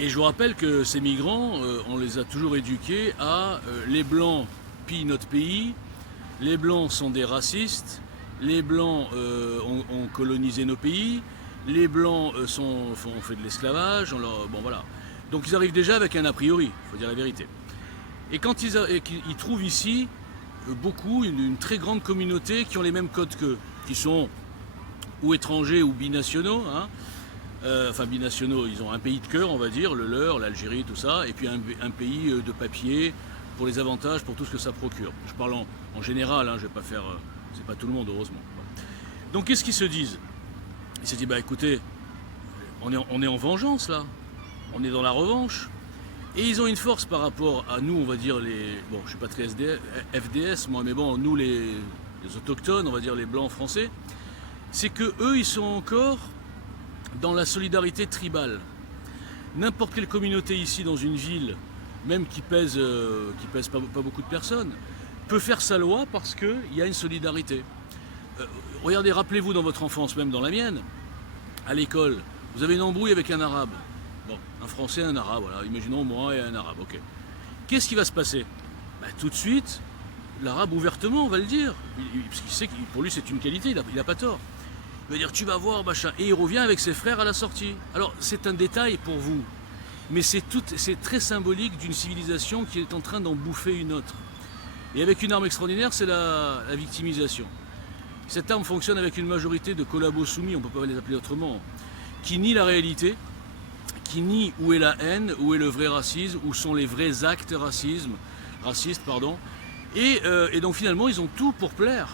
Et je vous rappelle que ces migrants, on les a toujours éduqués à les blancs pillent notre pays, les blancs sont des racistes, les blancs ont colonisé nos pays, les blancs ont fait de l'esclavage, bon voilà. Donc ils arrivent déjà avec un a priori, il faut dire la vérité. Et quand ils trouvent ici beaucoup, une très grande communauté qui ont les mêmes codes qu'eux, qui sont ou étrangers ou binationaux, hein. Enfin binationaux, ils ont un pays de cœur, on va dire, le leur, l'Algérie, tout ça, et puis un pays de papier pour les avantages, pour tout ce que ça procure. Je parle en général, hein, je vais pas faire, c'est pas tout le monde heureusement. Donc qu'est-ce qu'ils se disent? Ils se disent, bah écoutez, on est en vengeance là, on est dans la revanche. Et ils ont une force par rapport à nous, on va dire bon, je suis pas très FDS moi, mais bon, nous les autochtones, on va dire les blancs français, c'est que eux, ils sont encore dans la solidarité tribale. N'importe quelle communauté ici dans une ville, même qui pèse pas beaucoup de personnes, peut faire sa loi parce qu'il y a une solidarité. Regardez, rappelez-vous dans votre enfance, même dans la mienne, à l'école, vous avez une embrouille avec un arabe. Bon, un français, un arabe, voilà, imaginons moi et un arabe, ok. Qu'est-ce qui va se passer? Bah, tout de suite, l'arabe ouvertement va le dire, parce qu'il sait que pour lui c'est une qualité, il n'a pas tort. Il va dire tu vas voir, machin, et il revient avec ses frères à la sortie. Alors c'est un détail pour vous, mais c'est très symbolique d'une civilisation qui est en train d'en bouffer une autre. Et avec une arme extraordinaire, c'est la victimisation. Cette arme fonctionne avec une majorité de collabos soumis, on ne peut pas les appeler autrement, qui nie la réalité, qui nie où est la haine, où est le vrai racisme, où sont les vrais actes racistes, pardon. Et donc finalement, ils ont tout pour plaire.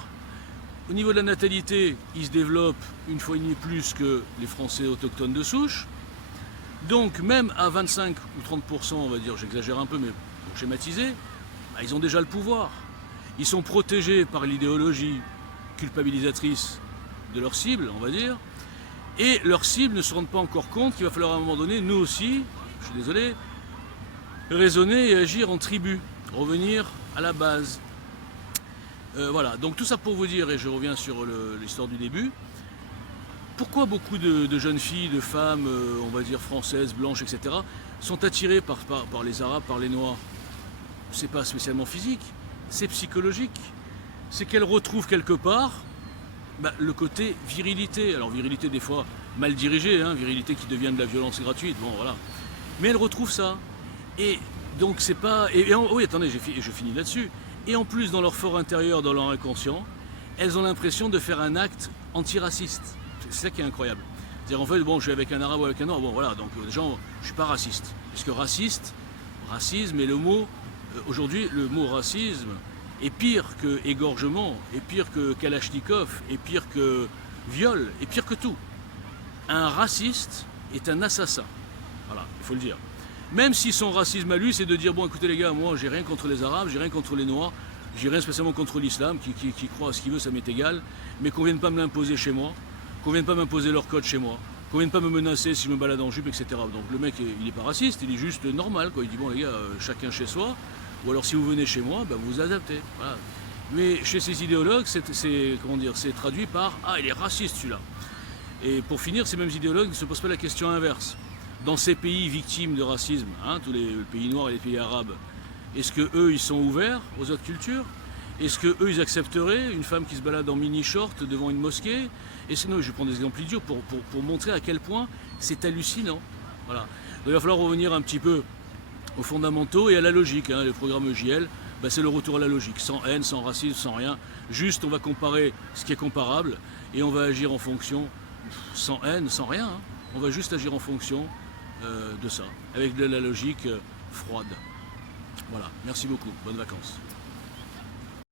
Au niveau de la natalité, ils se développent une fois et demie plus que les Français autochtones de souche. Donc même à 25 ou 30%, on va dire, j'exagère un peu, mais pour schématiser, bah, ils ont déjà le pouvoir. Ils sont protégés par l'idéologie culpabilisatrice de leur cible, on va dire. Et leurs cibles ne se rendent pas encore compte qu'il va falloir à un moment donné, nous aussi, je suis désolé, raisonner et agir en tribu, revenir à la base. Voilà, donc tout ça pour vous dire, et je reviens sur l'histoire du début, pourquoi beaucoup de jeunes filles, de femmes, on va dire françaises, blanches, etc., sont attirées par les Arabes, par les Noirs? C'est pas spécialement physique, c'est psychologique. C'est qu'elles retrouvent quelque part le côté virilité. Alors virilité des fois mal dirigée, hein, virilité qui devient de la violence gratuite, bon voilà. Mais elles retrouvent ça. Et donc c'est pas... oui, attendez, je finis là-dessus. Et en plus, dans leur fort intérieur, dans leur inconscient, elles ont l'impression de faire un acte antiraciste. C'est ça qui est incroyable. C'est-à-dire, en fait, bon, je suis avec un arabe ou avec un noir, bon, voilà, donc déjà, je suis pas raciste. Parce que racisme est le mot, aujourd'hui, le mot racisme est pire que égorgement, est pire que kalachnikov, est pire que viol, est pire que tout. Un raciste est un assassin. Voilà, il faut le dire. Même si son racisme à lui, c'est de dire, bon écoutez les gars, moi j'ai rien contre les Arabes, j'ai rien contre les Noirs, j'ai rien spécialement contre l'islam, qui croit à ce qu'il veut, ça m'est égal, mais qu'on vienne pas me l'imposer chez moi, qu'on vienne pas m'imposer leur code chez moi, qu'on vienne pas me menacer si je me balade en jupe, etc. Donc le mec, il est pas raciste, il est juste normal, quoi. Il dit, bon les gars, chacun chez soi, ou alors si vous venez chez moi, vous vous adaptez. Voilà. Mais chez ces idéologues, c'est traduit par, ah il est raciste celui-là. Et pour finir, ces mêmes idéologues ne se posent pas la question inverse. Dans ces pays victimes de racisme, hein, tous les pays noirs et les pays arabes, est-ce qu'eux, ils sont ouverts aux autres cultures? Est-ce qu'eux, ils accepteraient une femme qui se balade en mini-short devant une mosquée? Et sinon, je prends des exemples idiots pour montrer à quel point c'est hallucinant. Voilà. Donc, il va falloir revenir un petit peu aux fondamentaux et à la logique. Hein. Le programme EJL, c'est le retour à la logique, sans haine, sans racisme, sans rien. Juste, on va comparer ce qui est comparable et on va agir en fonction, sans haine, sans rien. Hein. On va juste agir en fonction de ça, avec de la logique froide. Voilà, merci beaucoup, bonnes vacances.